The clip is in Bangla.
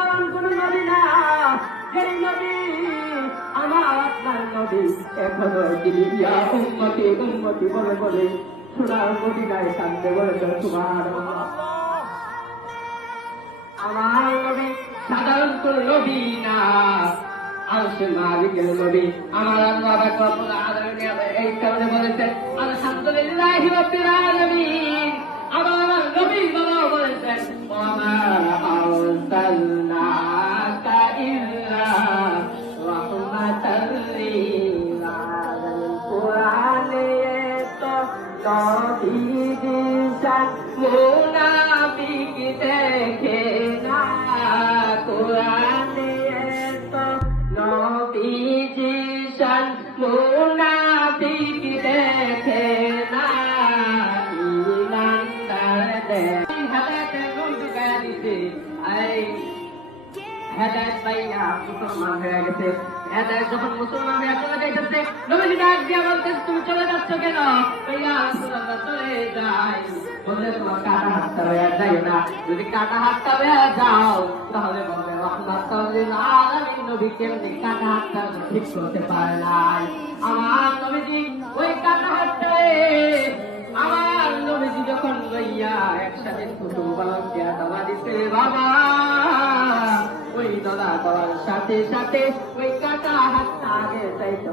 তেমন কোন নবী না, যেই নবী আমার আপনার নবী এখনো তিনি উম্মতি উম্মতি বলে বলে সোনার মদিনায় কান্দে বলেছে সুবহানাল্লাহ। আমার নবী সাধারণ কোন নবী না, আরশের মালিকের নবী। আমার আল্লাহ রাব্বুল আলামিন এই কারণে বলেছেন আলহামদুলিল্লাহি রাব্বিল আলামিন। আমার নবী বাবা বলেছেন ওয়া মা আরসালনাকা ইল্লা রাহমাতাল লিল আলামিন। কোরআনে তো নবীজি শান মুনাফিক দেখে না, কোরআনে তো নবীজি শান মুনাফিক দেখে না, ইমানদার দেখে। হেদায়েতের নূর ঢুকায়া দিছে, এই হেদায়েত পাইয়া মুসলমান হয়ে গেছে। হেদায়েত যখন মুসলমান হয়ে চলে যাইতেছে, নবীজি ডাক দিয়া বলতেছে তুমি চলে যাচ্ছ কেন? ইয়া রাসূলুল্লাহ চলে যাই। বললে তোমার কাটা হাতটা হয়ে যায় না, যদি কাটা হাতটা হয়ে যাও তাহলে বলবে রাহমাতুল লিল আলামিন নবী কেমনি কাটা হাতটা ঠিক করতে পারে নাই। আমার নবীজি ওই কাটা হাতটা আমার নবীজি যখন লইয়া একসাথে কুটুম বালককে দাওয়া দিতে বাবা, ওই দাদা দেওয়ার সাথে সাথে ওই কাটা হাতটা আগে চাইতে